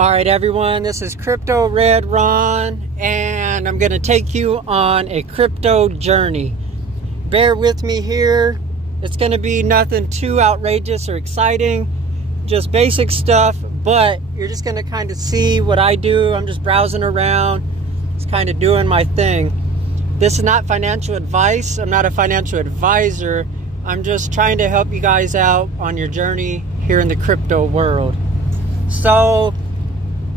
Alright everyone, this is CryptoRedRon, and I'm going to take you on a crypto journey. Bear with me here. It's going to be nothing too outrageous or exciting, just basic stuff, but you're just going to kind of see what I do. I'm just browsing around, just kind of doing my thing. This is not financial advice. I'm not a financial advisor. I'm just trying to help you guys out on your journey here in the crypto world. So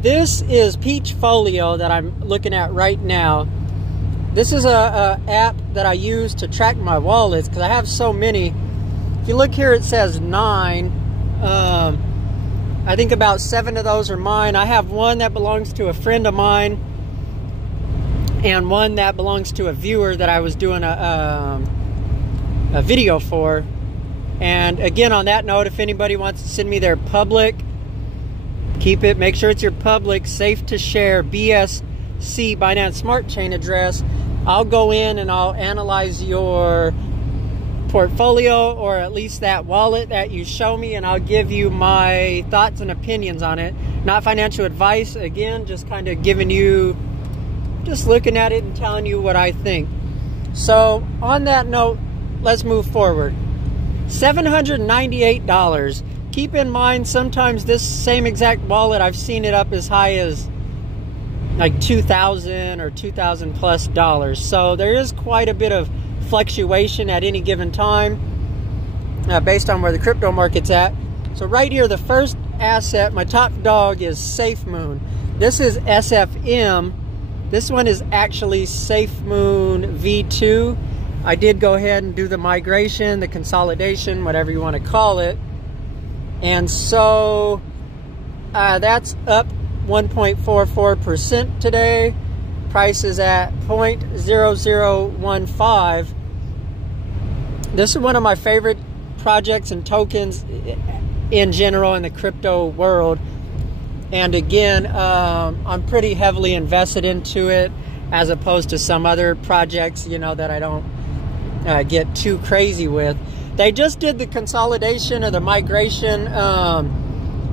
this is Peachfolio that I'm looking at right now. This is a app that I use to track my wallets because I have so many. If you look here, it says 9. I think about 7 of those are mine. I have one that belongs to a friend of mine and one that belongs to a viewer that I was doing a video for. And again, on that note, if anybody wants to send me their public, keep it, make sure it's your public, safe to share, BSC, Binance Smart Chain address. I'll go in and I'll analyze your portfolio, or at least that wallet that you show me, and I'll give you my thoughts and opinions on it. Not financial advice, again, just kind of giving you, just looking at it and telling you what I think. So on that note, let's move forward. $798. Keep in mind, sometimes this same exact wallet, I've seen it up as high as like $2,000 or $2,000 plus dollars. So there is quite a bit of fluctuation at any given time based on where the crypto market's at. So right here, the first asset, my top dog, is SafeMoon. This is SFM. This one is actually SafeMoon V2. I did go ahead and do the migration, the consolidation, whatever you want to call it. And so that's up 1.44% today. Price is at 0.0015. This is one of my favorite projects and tokens in general in the crypto world. And again, I'm pretty heavily invested into it as opposed to some other projects, you know, that I don't get too crazy with. They just did the consolidation or the migration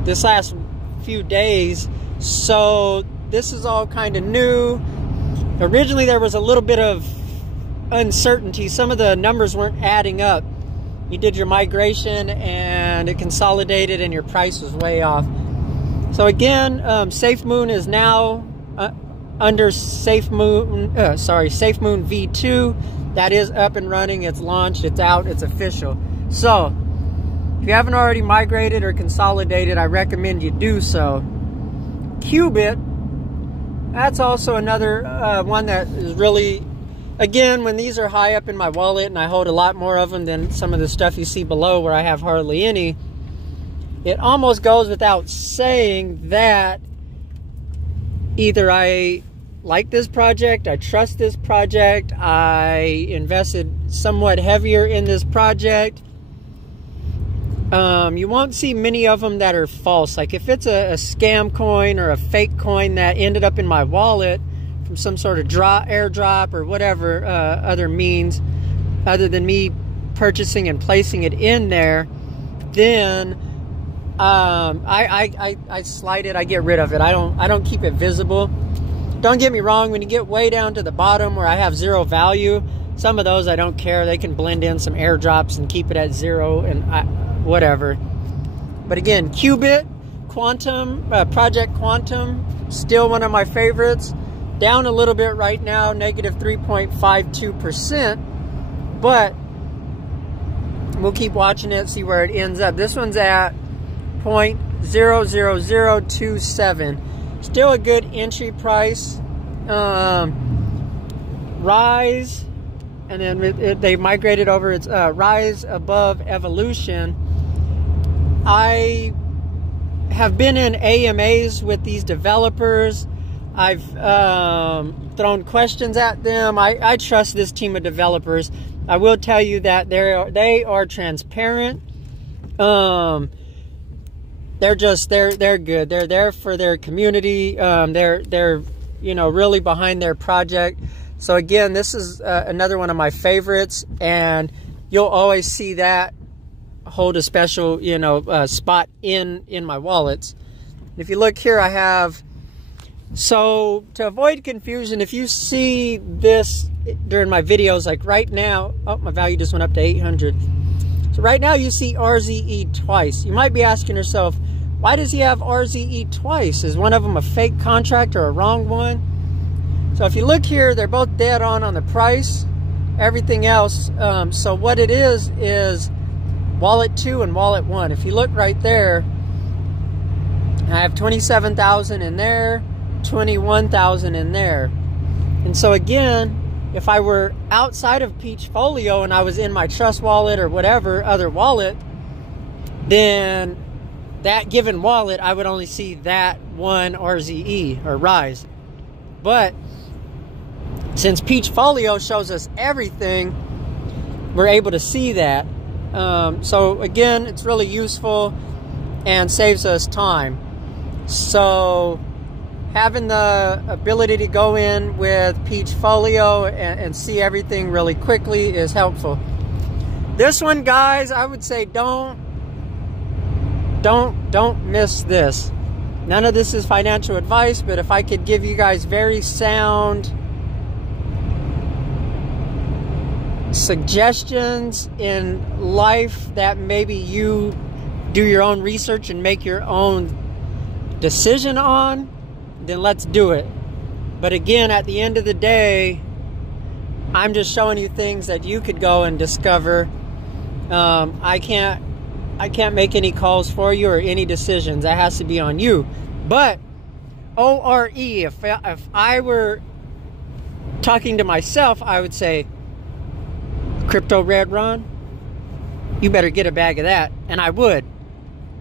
this last few days, so this is all kind of new. Originally there was a little bit of uncertainty. Some of the numbers weren't adding up. You did your migration and it consolidated and your price was way off. So again, SafeMoon is now under SafeMoon V2. That is up and running, it's launched, it's out, it's official. So, if you haven't already migrated or consolidated, I recommend you do so. Qubit, that's also another one that is really, again, when these are high up in my wallet and I hold a lot more of them than some of the stuff you see below where I have hardly any, it almost goes without saying that either I like this project, I trust this project, I invested somewhat heavier in this project. You won't see many of them that are false. Like if it's a scam coin or a fake coin that ended up in my wallet from some sort of airdrop or whatever other means other than me purchasing and placing it in there, then I slide it, I get rid of it. I don't keep it visible. Don't get me wrong, when you get way down to the bottom where I have zero value, some of those I don't care. They can blend in some airdrops and keep it at zero and whatever. But again, Qubit, Quantum, Project Quantum, still one of my favorites. Down a little bit right now, negative 3.52%. But we'll keep watching it, see where it ends up. This one's at 0.00027. Still a good entry price. Rise, and then they migrated over. It's Rise Above Evolution. I have been in AMAs with these developers. I've thrown questions at them. I trust this team of developers. I will tell you that they are transparent. They're good. They're there for their community. They're you know, really behind their project. So again, this is another one of my favorites, and you'll always see that hold a special, you know, spot in my wallets. If you look here, I have, so to avoid confusion, if you see this during my videos, like right now, oh, my value just went up to 800. So right now you see RZE twice. You might be asking yourself, why does he have RZE twice? Is one of them a fake contract or a wrong one? So if you look here, they're both dead on the price. Everything else, so what it is wallet 2 and wallet 1. If you look right there, I have 27,000 in there, 21,000 in there. And so again, if I were outside of Peachfolio and I was in my trust wallet or whatever other wallet, then that given wallet, I would only see that one RZE or Rise. But since Peachfolio shows us everything, we're able to see that. So again, it's really useful and saves us time. So having the ability to go in with Peachfolio and see everything really quickly is helpful. This one, guys, I would say don't miss this. None of this is financial advice, but if I could give you guys very sound suggestions in life that maybe you do your own research and make your own decision on, then let's do it. But again, at the end of the day, I'm just showing you things that you could go and discover. I can't make any calls for you or any decisions. That has to be on you. But ORE, if I were talking to myself, I would say, CryptoRedRon, you better get a bag of that. And I would.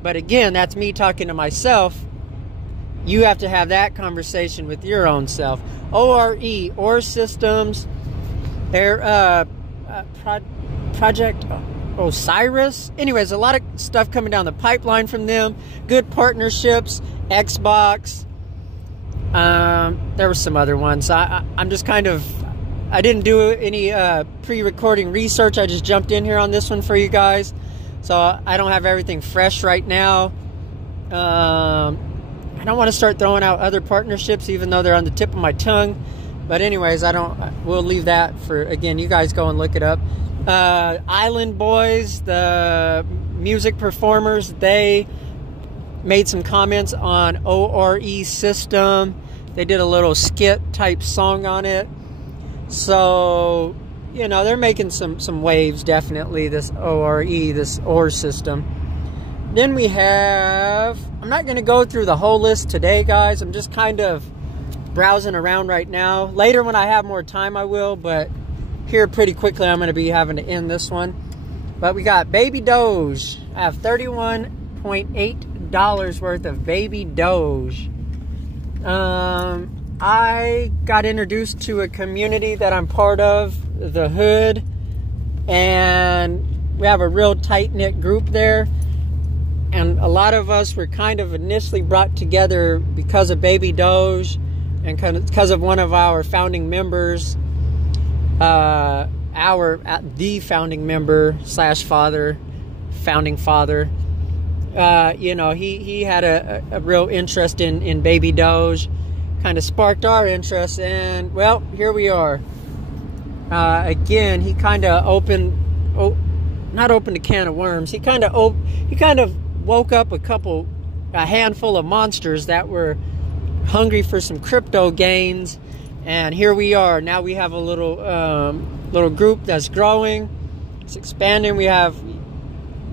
But again, that's me talking to myself. You have to have that conversation with your own self. ORE Systems, their Project Osiris. Anyways, a lot of stuff coming down the pipeline from them. Good partnerships. Xbox. There were some other ones. I'm just kind of, I didn't do any pre-recording research. I just jumped in here on this one for you guys. So I don't have everything fresh right now. I don't want to start throwing out other partnerships, even though they're on the tip of my tongue. But anyways, we'll leave that for, again, you guys go and look it up. Island Boys, the music performers, they made some comments on ORE system. They did a little skit type song on it. So, you know, they're making some waves, definitely, this ORE, this ORE system. Then we have, I'm not going to go through the whole list today, guys. I'm just kind of browsing around right now. Later when I have more time, I will, but here pretty quickly I'm going to be having to end this one. But we got Baby Doge. I have $31.8 worth of Baby Doge. I got introduced to a community that I'm part of, the Hood, and we have a real tight-knit group there. And a lot of us were kind of initially brought together because of Baby Doge and kind of because of one of our founding members, the founding member / founding father. You know, he had a real interest in Baby Doge, kind of sparked our interest, and well, here we are. Again, he kind of not opened a can of worms. He kind of woke up a handful of monsters that were hungry for some crypto gains, and here we are. Now we have a little group that's growing. It's expanding. We have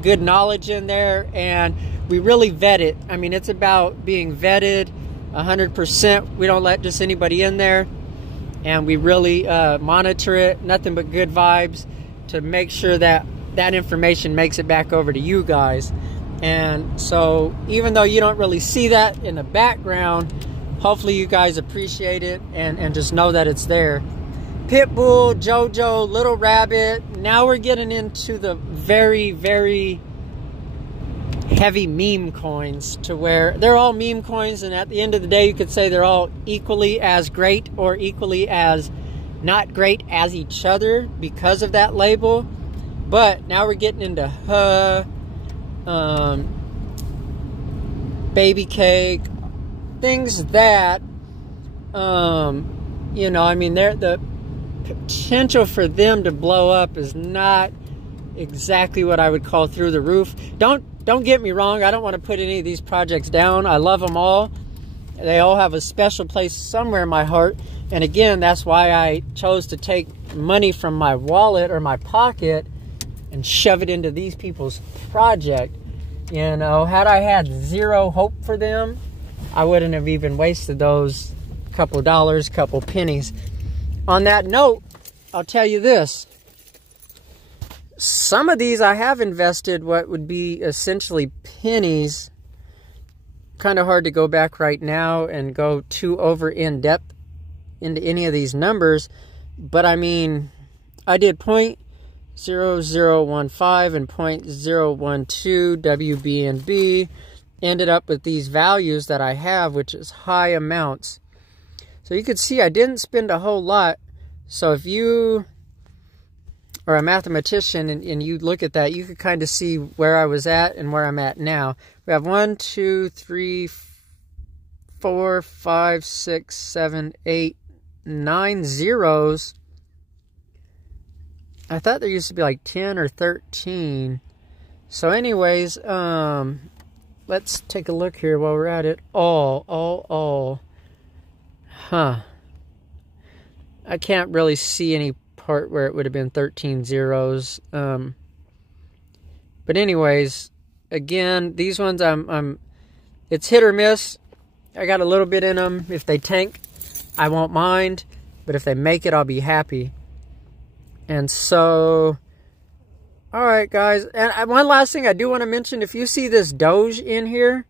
good knowledge in there, and we really vet it. I mean, it's about being vetted 100%. We don't let just anybody in there, and we really monitor it. Nothing but good vibes to make sure that information makes it back over to you guys. And so even though you don't really see that in the background, hopefully you guys appreciate it and just know that it's there. Pitbull, JoJo, Little Rabbit. Now we're getting into the very, very heavy meme coins, to where they're all meme coins, and at the end of the day you could say they're all equally as great or equally as not great as each other because of that label. But now we're getting into Baby Cake, things that, you know, I mean, the potential for them to blow up is not exactly what I would call through the roof. Don't get me wrong. I don't want to put any of these projects down. I love them all. They all have a special place somewhere in my heart. And again, that's why I chose to take money from my wallet or my pocket and shove it into these people's project. You know, had I had zero hope for them, I wouldn't have even wasted those couple dollars, couple pennies. On that note, I'll tell you this. Some of these I have invested what would be essentially pennies. Kind of hard to go back right now and go too over in depth into any of these numbers. But I mean, I did 0.0015 and 0.012 WBNB. Ended up with these values that I have, which is high amounts. So you can see I didn't spend a whole lot. So if you are a mathematician and you look at that, you could kind of see where I was at and where I'm at now. We have 1, 2, 3, 4, 5, 6, 7, 8, 9 zeros. I thought there used to be like 10 or 13. So anyways, let's take a look here while we're at it. All. Huh. I can't really see any part where it would have been 13 zeros. But anyways, again, these ones it's hit or miss. I got a little bit in them. If they tank, I won't mind. But if they make it, I'll be happy. And so, all right, guys. And one last thing I do want to mention, if you see this Doge in here,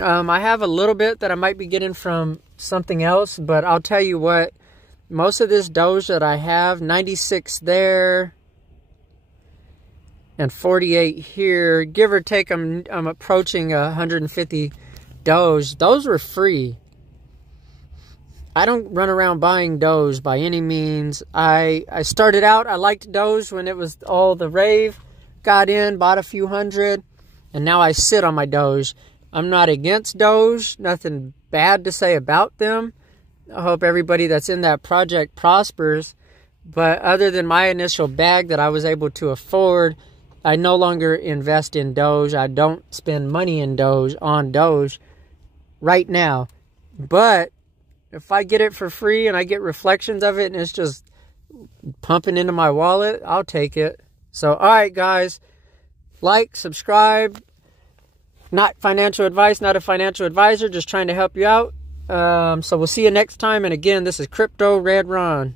I have a little bit that I might be getting from something else, but I'll tell you what, most of this Doge that I have, 96 there and 48 here, give or take, I'm approaching 150 Doge. Those were free. I don't run around buying Doge by any means. I started out, I liked Doge when it was all the rave. Got in, bought a few hundred, and now I sit on my Doge. I'm not against Doge, nothing bad to say about them. I hope everybody that's in that project prospers. But other than my initial bag that I was able to afford, I no longer invest in Doge. I don't spend money in Doge, on Doge right now. But if I get it for free and I get reflections of it and it's just pumping into my wallet, I'll take it. So, all right, guys, like, subscribe. Not financial advice, not a financial advisor, just trying to help you out. So we'll see you next time. And again, this is CryptoRedRon.